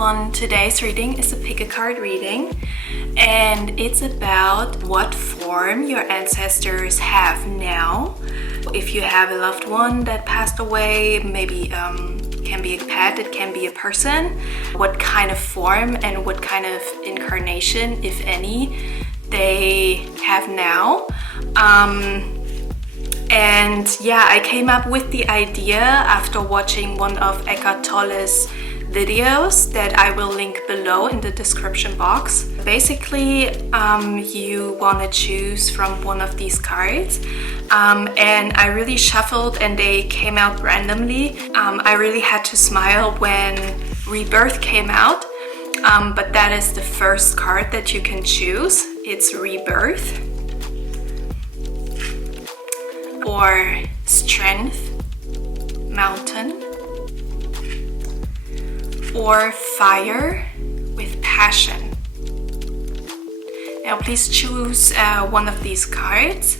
everyone, today's reading is a pick a card reading, and it's about what form your ancestors have now. If you have a loved one that passed away, maybe can be a pet, it can be a person, what kind of form and what kind of incarnation, if any, they have now. And yeah, I came up with the idea after watching one of Eckhart Tolle's videos that I will link below in the description box. Basically, you want to choose from one of these cards, and I really shuffled and they came out randomly. I really had to smile when Rebirth came out, but that is the first card that you can choose. It's Rebirth, or Strength, Mountain, or Fire with Passion. Now please choose one of these cards.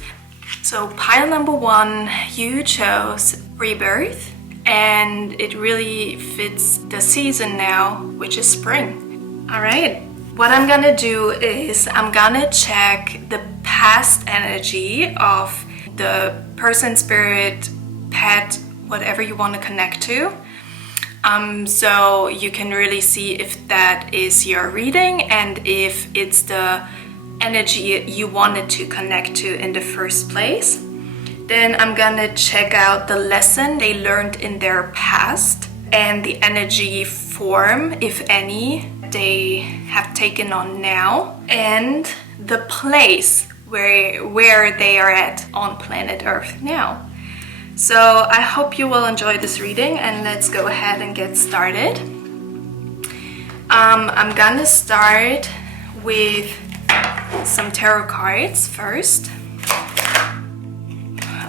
So pile number one, you chose Rebirth, and it really fits the season now, which is spring. All right, what I'm gonna do is I'm gonna check the past energy of the person, spirit, pet, whatever you want to connect to. So you can really see if that is your reading and if it's the energy you wanted to connect to in the first place. Then I'm gonna check out the lesson they learned in their past and the energy form, if any, they have taken on now, and the place where they are at on planet Earth now. So I hope you will enjoy this reading, and let's go ahead and get started. I'm gonna start with some tarot cards first.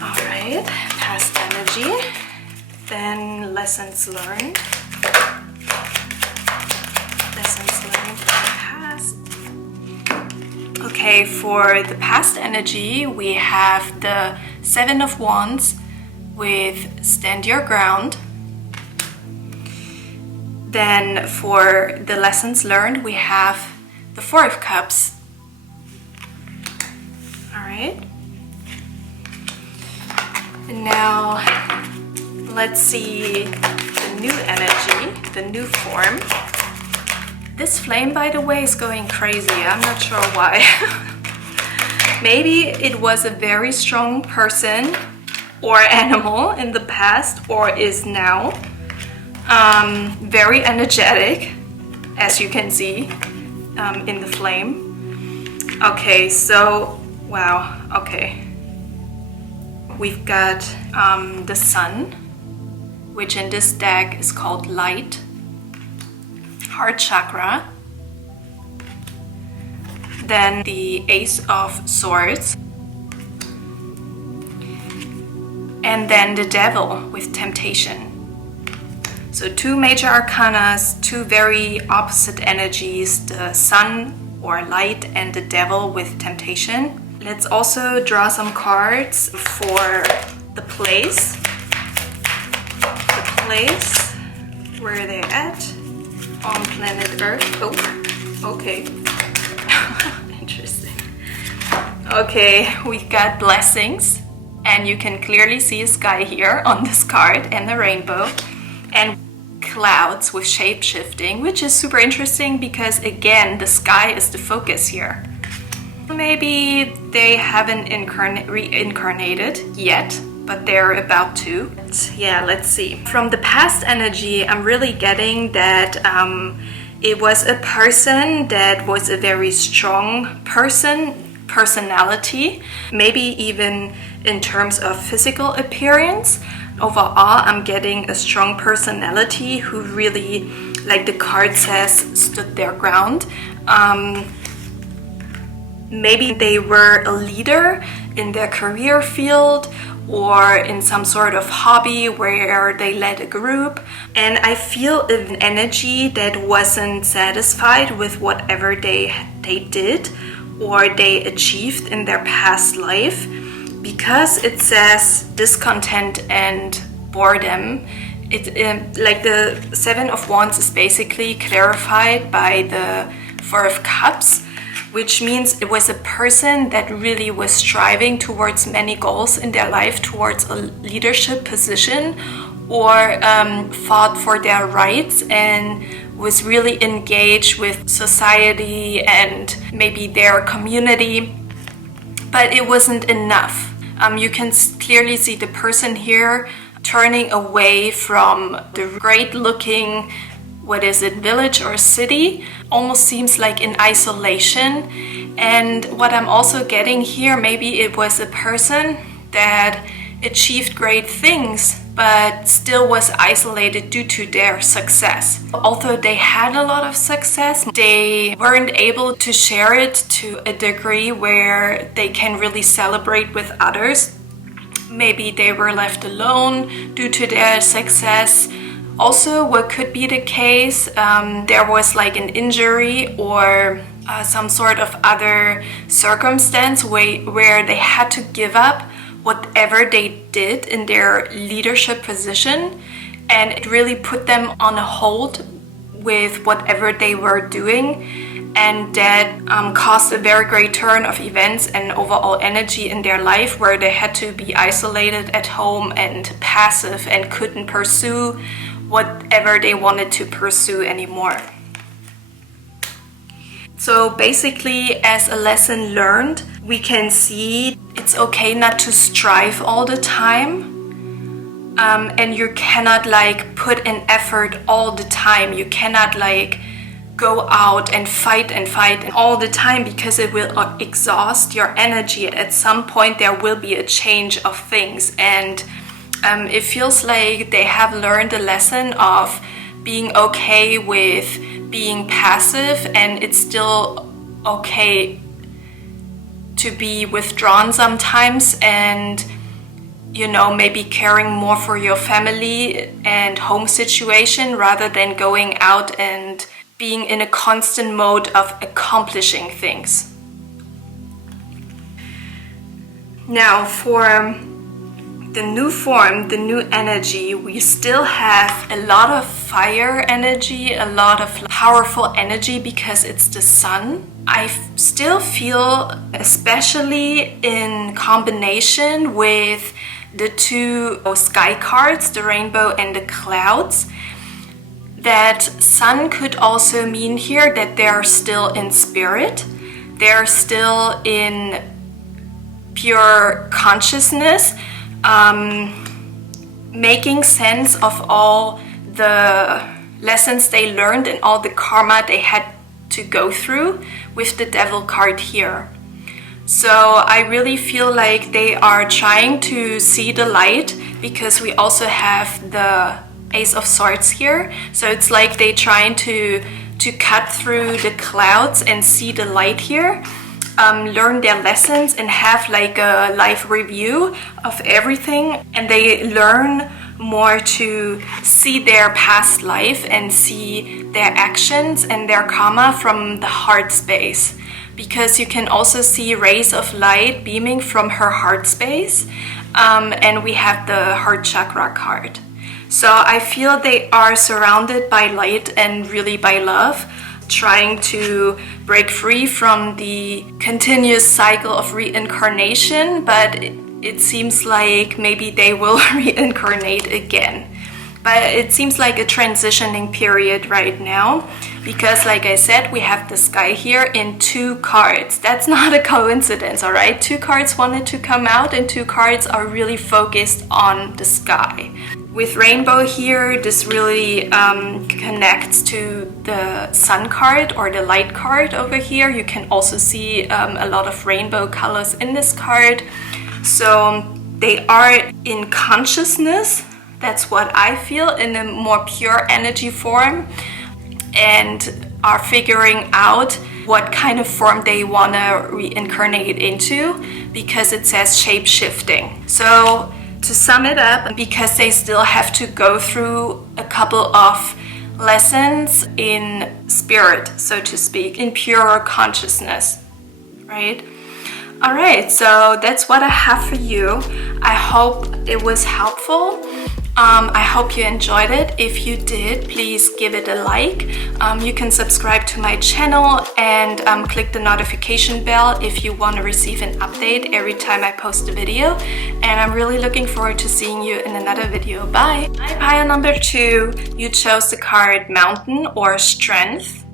Alright, past energy, then lessons learned. Lessons learned in the past. Okay, for the past energy, we have the Seven of Wands with Stand Your Ground. Then for the lessons learned, we have the Four of Cups. Alright. And now let's see the new energy, the new form. This flame, by the way, is going crazy. I'm not sure why. Maybe it was a very strong person or animal in the past, or is now. Very energetic, as you can see in the flame. Okay, so, wow, okay. We've got the Sun, which in this deck is called Light, Heart Chakra. Then the Ace of Swords. And then the Devil with Temptation. So two major arcanas, two very opposite energies, the Sun or Light and the Devil with Temptation. Let's also draw some cards for the place. The place where they're at on planet Earth. Oh, okay. Interesting. Okay, we've got blessings. And you can clearly see a sky here on this card and a rainbow and clouds with shape shifting, which is super interesting because again, the sky is the focus here. Maybe they haven't reincarnated yet, but they're about to. Yeah, let's see. From the past energy, I'm really getting that it was a person that was a very strong personality, maybe even in terms of physical appearance. Overall, I'm getting a strong personality who really, like the card says, stood their ground. Maybe they were a leader in their career field or in some sort of hobby where they led a group. And I feel an energy that wasn't satisfied with whatever they did or they achieved in their past life, because it says discontent and boredom like the Seven of Wands is basically clarified by the Four of Cups, which means it was a person that really was striving towards many goals in their life, towards a leadership position, or fought for their rights and was really engaged with society and maybe their community, but it wasn't enough. You can clearly see the person here turning away from the great looking, what is it, village or city, almost seems like in isolation. And what I'm also getting here, maybe it was a person that achieved great things but still was isolated due to their success. Although they had a lot of success, they weren't able to share it to a degree where they can really celebrate with others. Maybe they were left alone due to their success. Also, what could be the case, there was like an injury or some sort of other circumstance where they had to give up whatever they did in their leadership position, and it really put them on a hold with whatever they were doing, and that caused a very great turn of events and overall energy in their life, where they had to be isolated at home and passive and couldn't pursue whatever they wanted to pursue anymore. So basically, as a lesson learned, we can see it's okay not to strive all the time, and you cannot like put an effort all the time. You cannot like go out and fight all the time, because it will exhaust your energy. At some point there will be a change of things, and it feels like they have learned a lesson of being okay with being passive, and it's still okay to be withdrawn sometimes, and maybe caring more for your family and home situation rather than going out and being in a constant mode of accomplishing things. Now for the new form, the new energy, we still have a lot of fire energy, a lot of powerful energy, because it's the sun. I still feel, especially in combination with the two sky cards, the rainbow and the clouds, that sun could also mean here that they're still in spirit, they're still in pure consciousness, making sense of all the lessons they learned and all the karma they had to go through with the devil card here. So I really feel like they are trying to see the light, because we also have the Ace of Swords here. So it's like they trying to cut through the clouds and see the light here. Learn their lessons and have like a life review of everything, and they learn more to see their past life and see their actions and their karma from the heart space, because you can also see rays of light beaming from her heart space, and we have the heart chakra card. So I feel they are surrounded by light and really by love, trying to break free from the continuous cycle of reincarnation, but it seems like maybe they will reincarnate again. But it seems like a transitioning period right now, because like I said, we have the sky here in two cards. That's not a coincidence, all right? Two cards wanted to come out, and two cards are really focused on the sky. With rainbow here, this really connects to the sun card or the light card over here. You can also see a lot of rainbow colors in this card. So they are in consciousness, that's what I feel, in a more pure energy form, and are figuring out what kind of form they want to reincarnate into, because it says shape-shifting. So to sum it up, because they still have to go through a couple of lessons in spirit, so to speak, in pure consciousness, right? Alright, so that's what I have for you. I hope it was helpful. I hope you enjoyed it. If you did, please give it a like. You can subscribe to my channel and click the notification bell if you want to receive an update every time I post a video. And I'm really looking forward to seeing you in another video. Bye! Hi, pile number 2. You chose the card Mountain or Strength.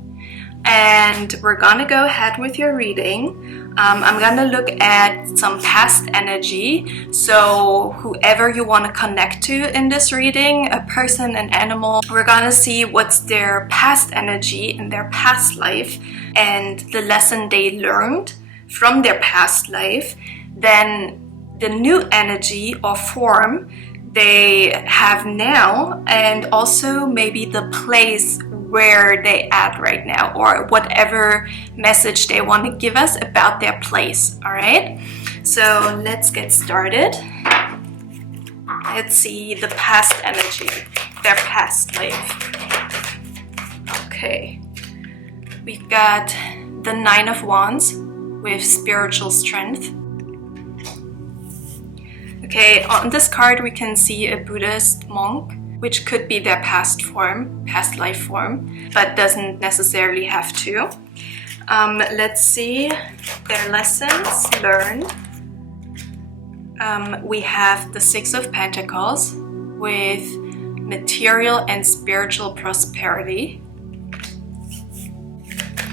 And we're gonna go ahead with your reading. I'm gonna look at some past energy. So whoever you want to connect to in this reading, a person, an animal, we're gonna see what's their past energy in their past life and the lesson they learned from their past life. Then the new energy or form they have now, and also maybe the place where they at right now, or whatever message they want to give us about their place. All right, so let's get started. Let's see the past energy, their past life. Okay, we've got the 9 of Wands with spiritual strength. Okay, on this card we can see a Buddhist monk, which could be their past form, past life form, but doesn't necessarily have to. Let's see their lessons learned. We have the 6 of Pentacles with material and spiritual prosperity.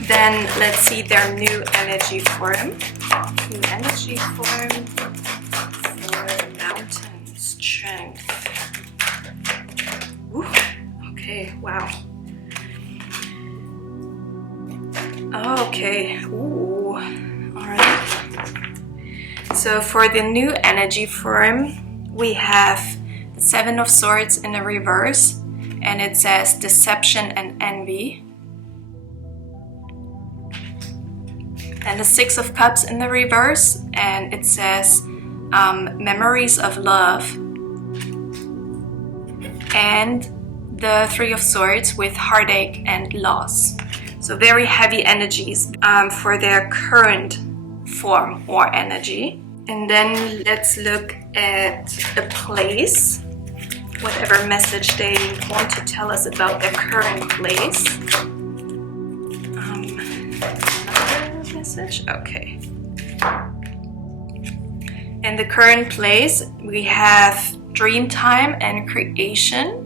Then let's see their new energy form. New energy form for Mountain Strength. Ooh, okay, wow. Okay, ooh, all right. So for the new energy form, we have the 7 of Swords in the reverse, and it says deception and envy. And the 6 of Cups in the reverse, and it says memories of love. And the 3 of Swords with heartache and loss. So very heavy energies for their current form or energy. And then let's look at a place, whatever message they want to tell us about their current place. Another message, okay. In the current place, we have dream time and creation,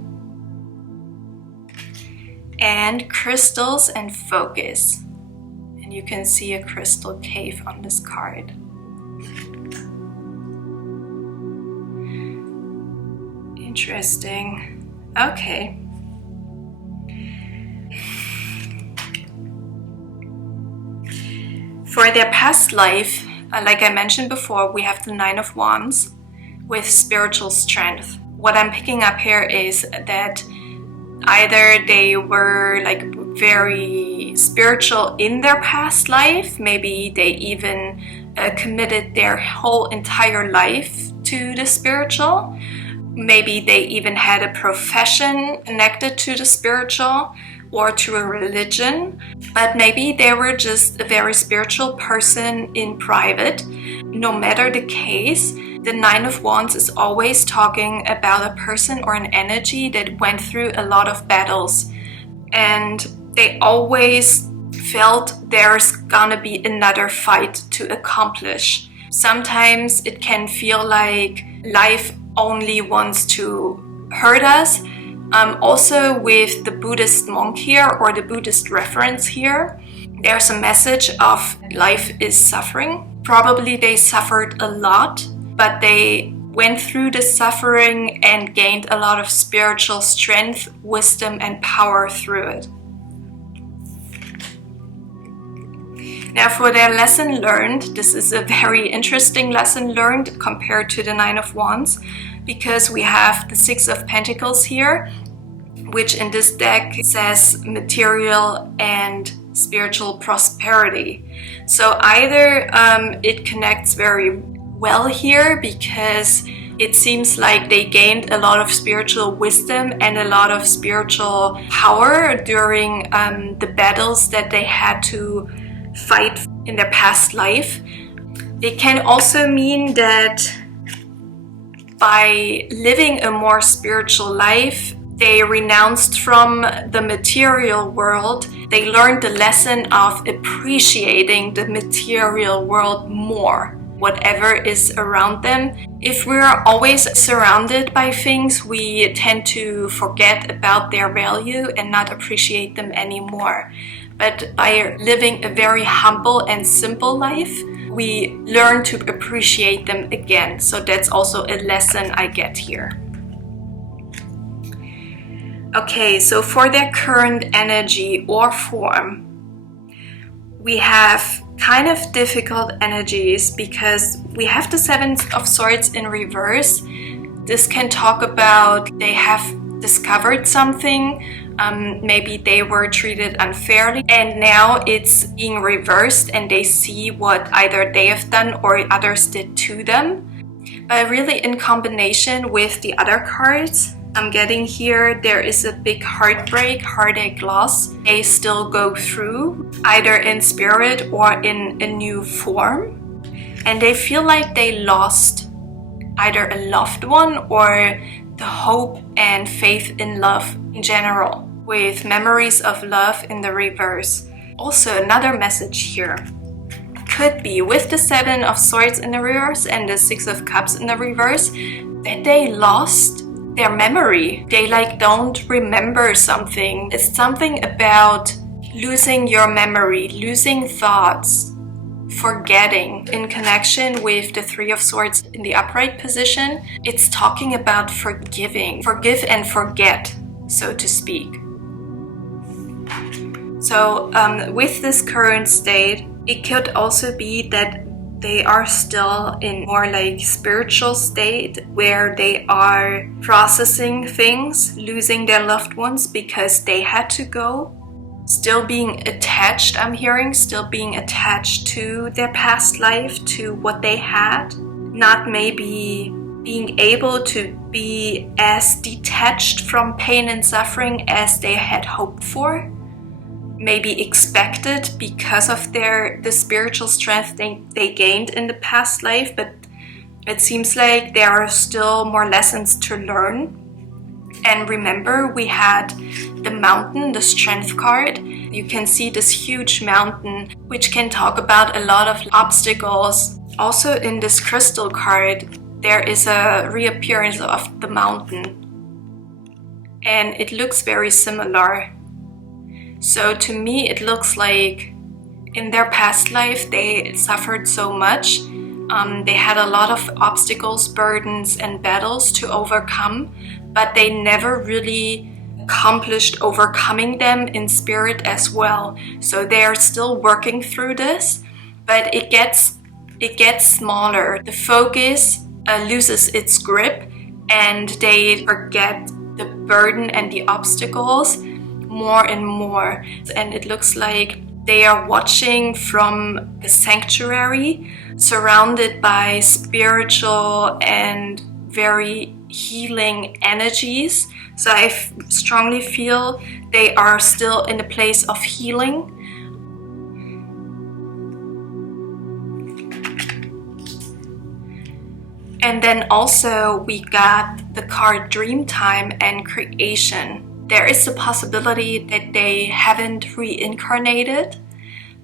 and crystals and focus. And you can see a crystal cave on this card. Interesting. Okay. For their past life, like I mentioned before, we have the 9 of Wands with spiritual strength. What I'm picking up here is that either they were like very spiritual in their past life, maybe they even committed their whole entire life to the spiritual. Maybe they even had a profession connected to the spiritual or to a religion, but maybe they were just a very spiritual person in private. No matter the case, the 9 of Wands is always talking about a person or an energy that went through a lot of battles, and they always felt there's gonna be another fight to accomplish. Sometimes it can feel like life only wants to hurt us. Also with the Buddhist monk here, or the Buddhist reference here, there's a message of life is suffering. Probably they suffered a lot, but they went through the suffering and gained a lot of spiritual strength, wisdom, and power through it. Now for their lesson learned, this is a very interesting lesson learned compared to the 9 of Wands, because we have the 6 of Pentacles here, which in this deck says material and spiritual prosperity. So either it connects very well here because it seems like they gained a lot of spiritual wisdom and a lot of spiritual power during the battles that they had to fight in their past life. It can also mean that By living a more spiritual life, they renounced from the material world. They learned the lesson of appreciating the material world more, whatever is around them. If we're always surrounded by things, we tend to forget about their value and not appreciate them anymore. But by living a very humble and simple life, we learn to appreciate them again. So that's also a lesson I get here. Okay, so for their current energy or form, we have kind of difficult energies because we have the Seven of Swords in reverse. This can talk about they have discovered something, maybe they were treated unfairly, and now it's being reversed and they see what either they have done or others did to them. But really, in combination with the other cards I'm getting here, there is a big heartbreak, heartache, loss they still go through, either in spirit or in a new form. And they feel like they lost either a loved one or the hope and faith in love in general, with memories of love in the reverse. Also, another message here could be with the Seven of Swords in the reverse and the Six of Cups in the reverse, that they lost their memory. They don't remember something. It's something about losing your memory, losing thoughts, forgetting. In connection with the Three of Swords in the upright position, it's talking about forgiving, forgive and forget, so to speak. So with this current state, it could also be that they are still in more spiritual state where they are processing things, losing their loved ones because they had to go. Still being attached, I'm hearing, still being attached to their past life, to what they had. Not maybe being able to be as detached from pain and suffering as they had hoped for. Maybe expected because of the spiritual strength they gained in the past life, but it seems like there are still more lessons to learn. And remember, we had the mountain, the strength card. You can see this huge mountain, which can talk about a lot of obstacles. Also in this crystal card, there is a reappearance of the mountain. And it looks very similar. So to me, it looks like in their past life, they suffered so much. They had a lot of obstacles, burdens, and battles to overcome, but they never really accomplished overcoming them in spirit as well. So they are still working through this, but it gets smaller. The focus loses its grip, and they forget the burden and the obstacles more and more. And it looks like they are watching from a sanctuary, surrounded by spiritual and very healing energies. So I strongly feel they are still in a place of healing. And then also we got the card Dreamtime and Creation. There is a possibility that they haven't reincarnated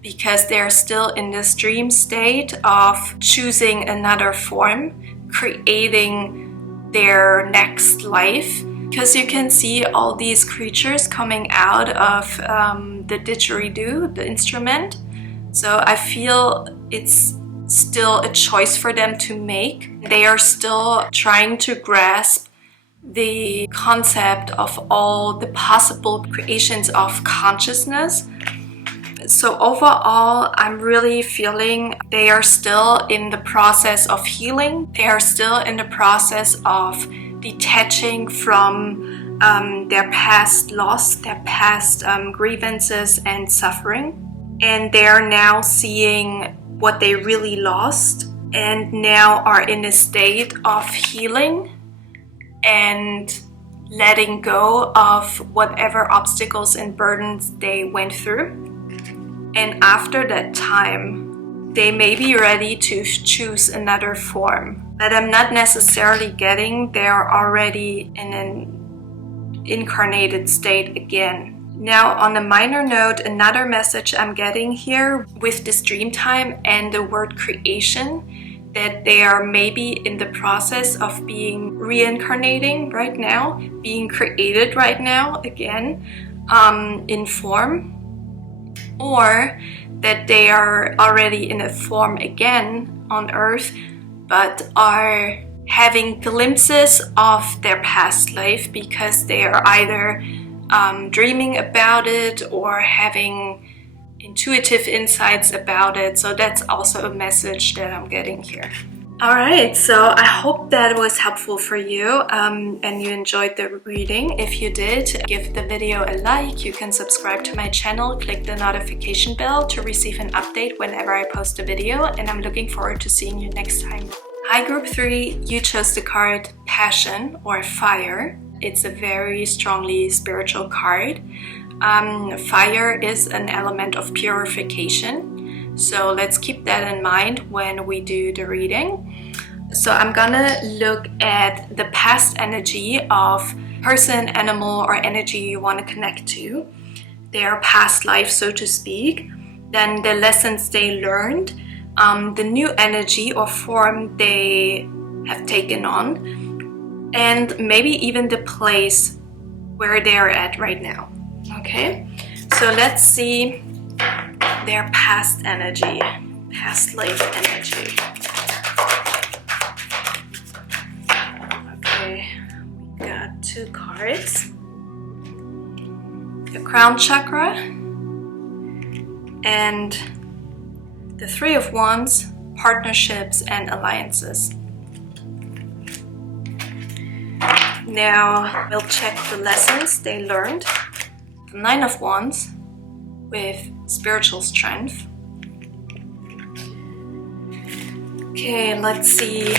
because they're still in this dream state of choosing another form, creating their next life. Because you can see all these creatures coming out of the didgeridoo, the instrument. So I feel it's still a choice for them to make. They are still trying to grasp the concept of all the possible creations of consciousness. So overall, I'm really feeling they are still in the process of healing. They are still in the process of detaching from their past loss, their past grievances and suffering. And they're now seeing what they really lost and now are in a state of healing and letting go of whatever obstacles and burdens they went through. And after that time, they may be ready to choose another form, but I'm not necessarily getting they're already in an incarnated state again. Now, on a minor note, another message I'm getting here with this dream time and the word creation, that they are maybe in the process of being reincarnating right now, being created right now again in form, or that they are already in a form again on Earth, but are having glimpses of their past life because they are either dreaming about it or having intuitive insights about it. So that's also a message that I'm getting here. Alright, so I hope that was helpful for you and you enjoyed the reading. If you did, give the video a like. You can subscribe to my channel, click the notification bell to receive an update whenever I post a video, and I'm looking forward to seeing you next time. Hi Group 3, you chose the card Passion or Fire. It's a very strongly spiritual card. Fire is an element of purification, so let's keep that in mind when we do the reading. So I'm gonna look at the past energy of person, animal, or energy you want to connect to, their past life, so to speak, then the lessons they learned, the new energy or form they have taken on, and maybe even the place where they're at right now. Okay, so let's see their past energy, past life energy. Okay, we got 2 cards. The Crown Chakra and the 3 of Wands, partnerships and alliances. Now we'll check the lessons they learned. The 9 of Wands with spiritual strength. Okay, let's see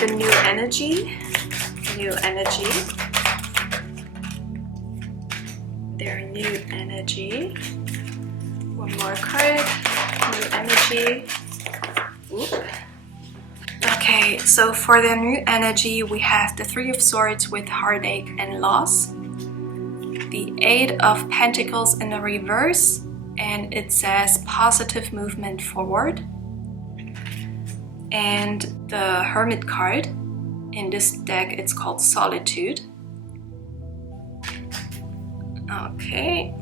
the new energy. New energy. Their new energy. One more card. New energy. Oop. Okay, so for the new energy, we have the 3 of Swords with heartache and loss, the 8 of Pentacles in the reverse, and it says positive movement forward, and the Hermit card. In this deck, it's called Solitude. Okay,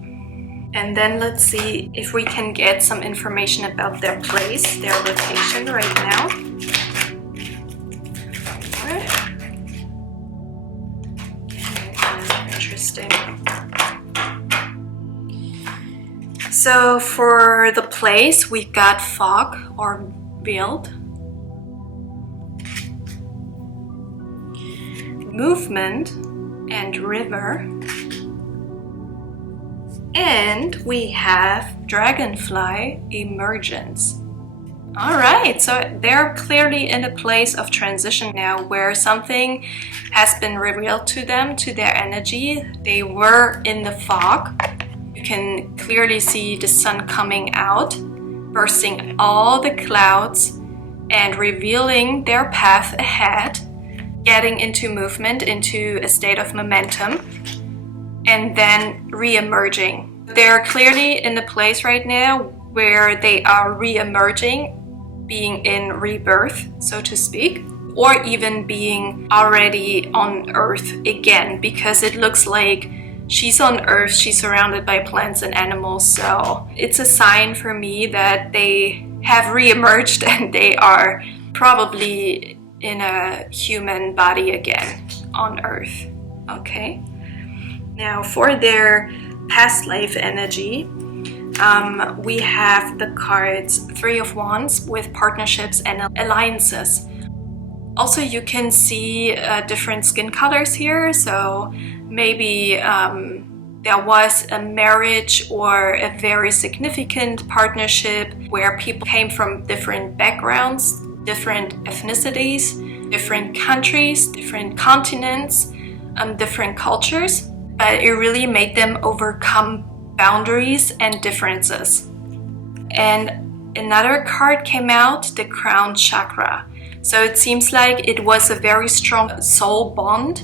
and then let's see if we can get some information about their place, their location right now. Interesting. So for the place, we've got fog or veiled, movement and river, and we have dragonfly emergence. Alright, so they're clearly in a place of transition now where something has been revealed to them, to their energy. They were in the fog. You can clearly see the sun coming out, bursting all the clouds and revealing their path ahead, getting into movement, into a state of momentum, and then re-emerging. They're clearly in a place right now where they are re-emerging, being in rebirth, so to speak, or even being already on Earth again, because it looks like she's on Earth, she's surrounded by plants and animals, so it's a sign for me that they have re-emerged and they are probably in a human body again on Earth. Okay, now for their past life energy, we have the cards 3 of Wands with partnerships and alliances. Also, you can see different skin colors here, so maybe there was a marriage or a very significant partnership where people came from different backgrounds, different ethnicities, different countries, different continents, different cultures, but it really made them overcome boundaries and differences. And another card came out, the crown chakra. So it seems like it was a very strong soul bond,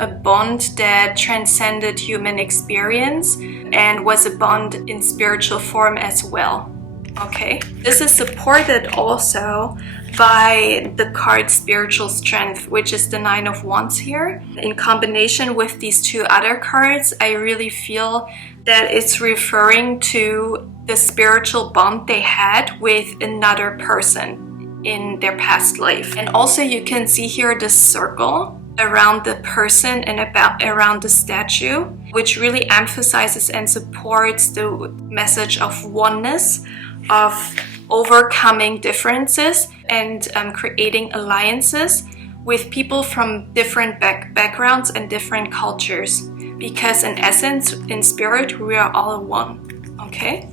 a bond that transcended human experience and was a bond in spiritual form as well. Okay, this is supported also by the card Spiritual Strength, which is the Nine of Wands here. In combination with these two other cards, I really feel that it's referring to the spiritual bond they had with another person in their past life. And also you can see here the circle around the person and around the statue, which really emphasizes and supports the message of oneness, of overcoming differences and creating alliances with people from different backgrounds and different cultures. Because in essence, in spirit, we are all one, okay?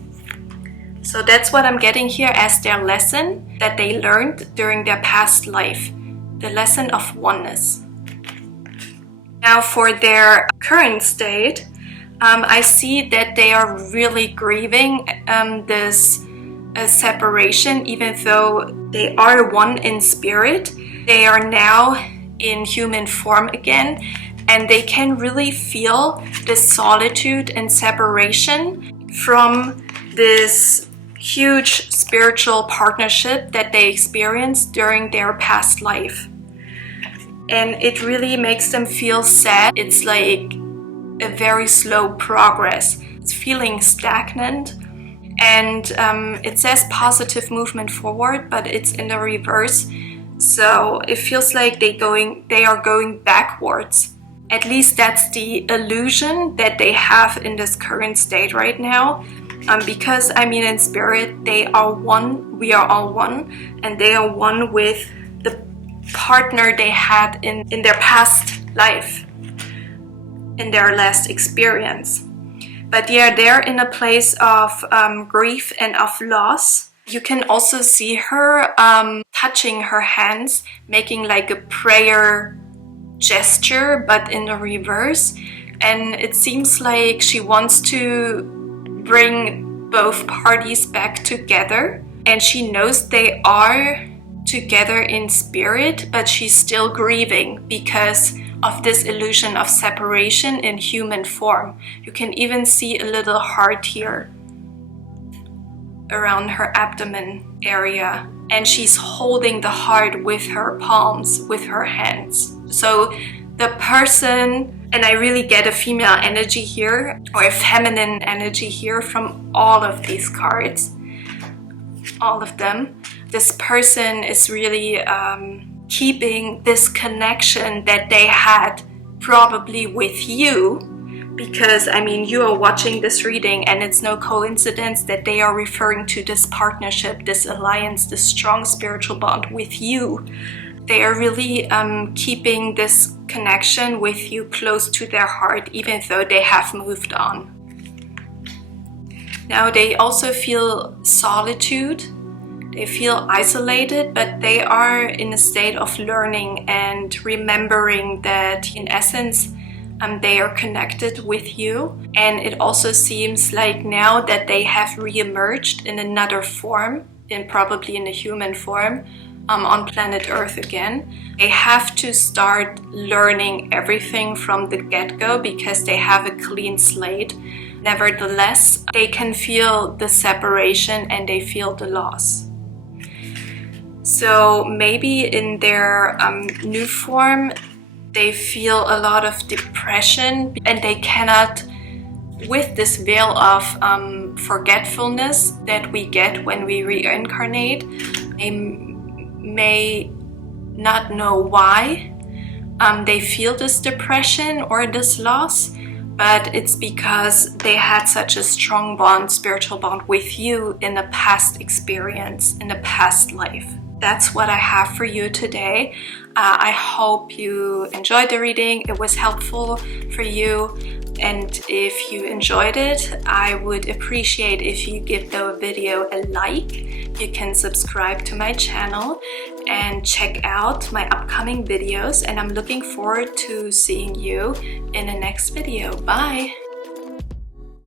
So that's what I'm getting here as their lesson that they learned during their past life, the lesson of oneness. Now for their current state, I see that they are really grieving this separation. Even though they are one in spirit, they are now in human form again, and they can really feel the solitude and separation from this huge spiritual partnership that they experienced during their past life. And it really makes them feel sad. It's like a very slow progress. It's feeling stagnant. And it says positive movement forward, but it's in the reverse. So it feels like they are going backwards. At least that's the illusion that they have in this current state right now. Because I mean, in spirit, they are one, we are all one, and they are one with the partner they had in their past life, in their last experience. But yeah, they're in a place of grief and of loss. You can also see her touching her hands, making like a prayer gesture, but in the reverse. And it seems like she wants to bring both parties back together. And she knows they are together in spirit, but she's still grieving because of this illusion of separation in human form. You can even see a little heart here around her abdomen area, and she's holding the heart with her palms, with her hands. So the person, and I really get a female energy here, or a feminine energy here from all of these cards, all of them. This person is really keeping this connection that they had probably with you, because I mean, you are watching this reading and it's no coincidence that they are referring to this partnership, this alliance, this strong spiritual bond with you. They are really keeping this connection with you close to their heart, even though they have moved on. Now they also feel solitude. They feel isolated, but they are in a state of learning and remembering that in essence they are connected with you. And it also seems like now that they have re-emerged in another form, probably in a human form, on planet Earth again. They have to start learning everything from the get-go because they have a clean slate. Nevertheless, they can feel the separation and they feel the loss. So maybe in their new form, they feel a lot of depression and they cannot, with this veil of forgetfulness that we get when we reincarnate, they may not know why they feel this depression or this loss, but it's because they had such a strong bond, spiritual bond with you in a past experience, in a past life. That's what I have for you today. I hope you enjoyed the reading. It was helpful for you. And if you enjoyed it, I would appreciate if you give the video a like. You can subscribe to my channel and check out my upcoming videos. And I'm looking forward to seeing you in the next video. Bye!